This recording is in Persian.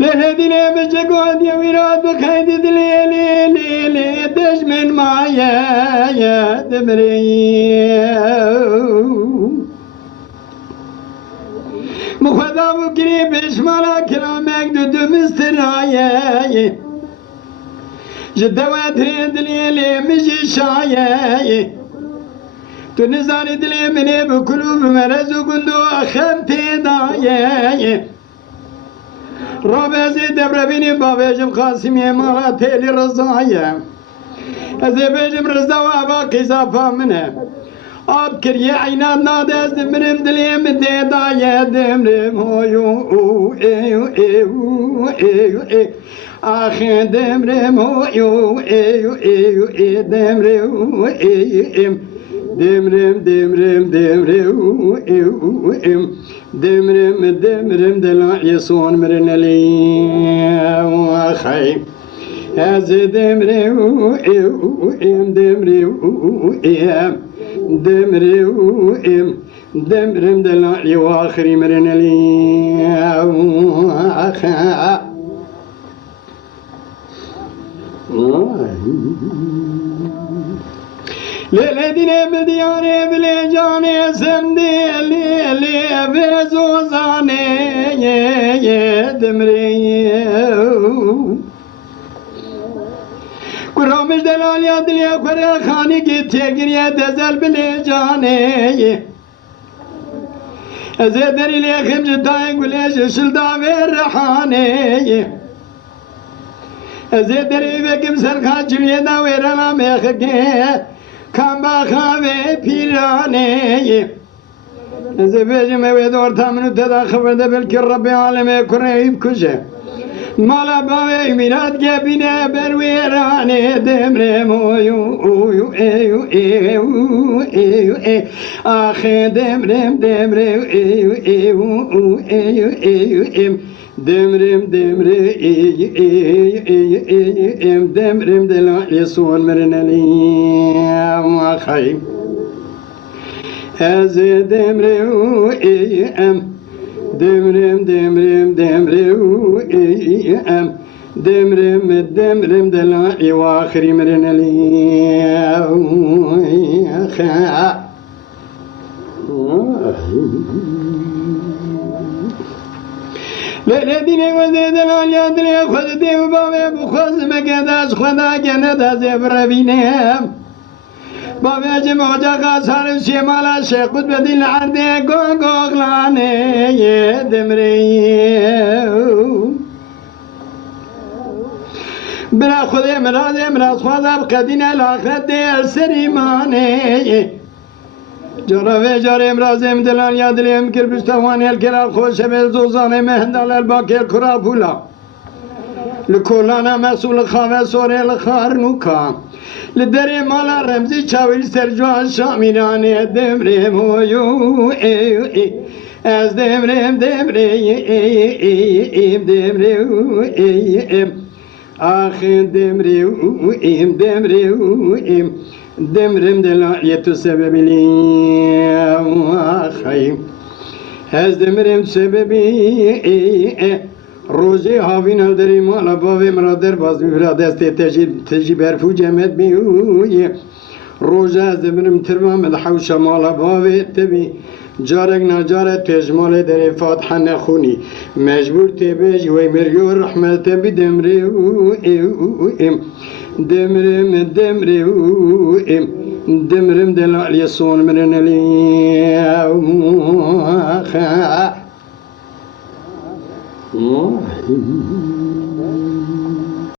لهدينا بجقود يا وراد بخيد دليلي دشمن معايا يا دمري مخذا بكري بشمالا كرامك دودو مسترايا جدوا درين دليلي مجي شايا تو نزاني دلي مني بقلوب مرزو قندو أخمتي دايا رابزي دبربيني بابيجم قاسمي مالا تيلي رزايا ازي بيجم رزا وابا قصافا منه ابكر يا عينات نادز دمرم دليم دايا دمرم هويو ايو ايو ايو ايو اخي دمرم هويو ايو ايو ايو دمرم ايو دمرم دمرم دمرم دمرم دمرم دلا يسون مرن لي واخي هذا دمرم دمرم دمرم دمرم دلا يواخري مرن لي واخي ليلتنا بدياني بليجاني سمدي اللي بزوزاني دمري كرامش دلال يا دليا كريا خاني جيت يا دزل بليجاني ازدري لي خمج داي قوليش شلدا بالرحاني ازدري بكم سرخا جميدا ويرنا ميخكي كم بخواه پیرانه زبیجم اوی دور تامنو تداخل ده بلکه رب عالمه کنه کشه مالا باوی میراد گبینه برویرانه دمرم اویو اویو ایو ایو ایو ایو آخه دمرم دمرم ایو ایو ایو ایو ایو دمرم دمرم ایو ایو ایو ایو دمرم دلال یسون مرنلی آخی از دمرم ایو دمرم دمرم دمرم ایو دمرم دمرم دلال واخری مرنلی آخی لديني وزيد العليا دلي خذ دي وبابي بخوز مقداش خدا جند زيب ربينيم بابي جمع جاقا صار الشمال الشيخ قد بدي العردي قوق لاني دمري بلا خذي مراد خذا بقدينا الاخرة دي السريماني جرى جاري امرازم دلان يا دليم كربش تواني الكرال خوش بالزوزاني مهندال الباكي الكرال بولا لكولانا مسؤول خاوة سوري الخارنوكا لدري مالا رمزي چاويل سرجوان شاميراني دمرم هويو ايو اي از دمرم دمرم ايم آخي دمرم دمرم دلا يتو سبب لي واخي هز دمرم سببي روزي هاوين الدري مالا باوي مرادر باز بفراد است تجي برفو جمد بيوي روزا هز دمرم ترمام الحوشة مالا باوي تبي جارك نجارة تجمال دري فاتحة نخوني مجبور تبيج ويمريو رحمة تبي دمري دمرم دمرم دلال يسون مرن لي